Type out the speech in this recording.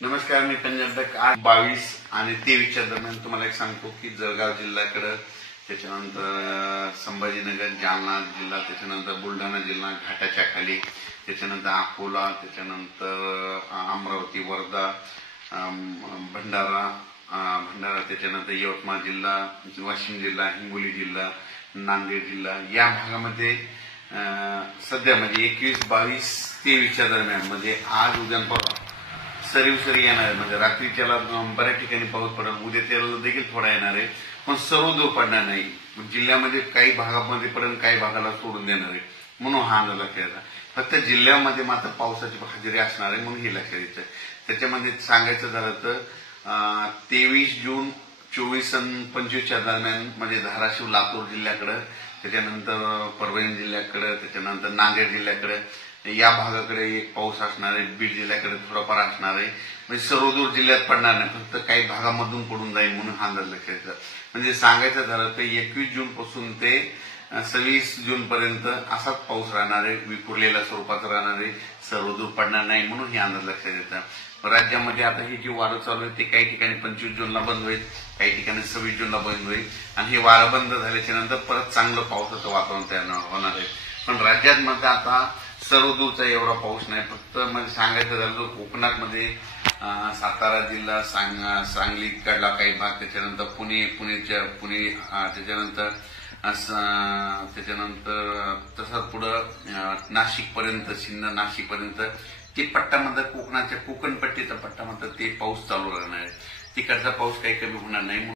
नमस्कार, मी पंजाब आज 22 आणि 23च्या दरम्यान तुम्हाला एक सांगतो की जळगाव जिल्ह्याकडे, त्याच्यानंतर संभाजीनगर, जालना जिल्हा, त्याच्यानंतर बुलढाणा जिल्हा घाटाच्या खाली, त्याच्यानंतर अकोला, त्याच्यानंतर अमरावती, वर्धा, भंडारा, त्याच्यानंतर यवतमाळ जिल्हा, वाशिम जिल्हा, हिंगोली जिल्हा, नांदेड जिल्हा या भागामध्ये सध्या म्हणजे 21, 22, 23च्या दरम्यान म्हणजे आज उद्या परवा सरी येणार, म्हणजे रात्रीच्याला बऱ्याच ठिकाणी पाऊस पडेल, उद्या त्याला देखील थोडा येणार आहे, पण सर्वदूर पडणार नाही. जिल्ह्यामध्ये काही भागामध्ये पडेल, काही भागाला सोडून देणार आहे, म्हणून हा अंदाज लक्षात येतात. फक्त जिल्ह्यामध्ये मात्र पावसाची हजेरी असणार आहे, म्हणून हे लक्षात येतं. त्याच्यामध्ये सांगायचं झालं तर 23 जून 24 आणि 25च्या दरम्यान म्हणजे धाराशिव, लातूर जिल्ह्याकडे, त्याच्यानंतर परभणी जिल्ह्याकडे, त्याच्यानंतर नांदेड जिल्ह्याकडे या भागाकडे एक पाऊस असणार आहे, बीड जिल्ह्याकडे थोडाफार असणार आहे. म्हणजे सर्वदूर जिल्ह्यात पडणार नाही, फक्त काही भागामधून पडून जाईल, म्हणून हा अंदाज लक्षात येतं. म्हणजे सांगायचं झालं तर 21 जून पासून ते 26 जून पर्यंत असाच पाऊस राहणार आहे, विखुरलेल्या स्वरूपाचा राहणार आहे, सर्वदूर पडणार नाही, म्हणून हे अंदाज लक्षात येतं. राज्यामध्ये आता ही जी वारं चालू आहे ते काही ठिकाणी 25 जूनला बंद होईल, काही ठिकाणी 26 जूनला बंद होईल, आणि हे वारं बंद झाल्याच्या नंतर परत चांगलं पावसाचं वातावरण तयार होणार आहे. पण राज्यात मध्ये आता सर्वदूरचा एवढा पाऊस नाही, फक्त म्हणजे सांगायचं झालं तर कोकणात मध्ये सातारा जिल्हा, सांगली कडला काही भाग, त्याच्यानंतर पुणे, त्याच्यानंतर तसंच पुढं नाशिक पर्यंत, सिन्नर, नाशिक पर्यंत ते पट्ट्यामध्ये कोकणाच्या कोकणपट्टीचा पट्ट्यामध्ये ते पाऊस चालू राहणार आहे. तिकडचा पाऊस काही कमी होणार नाही.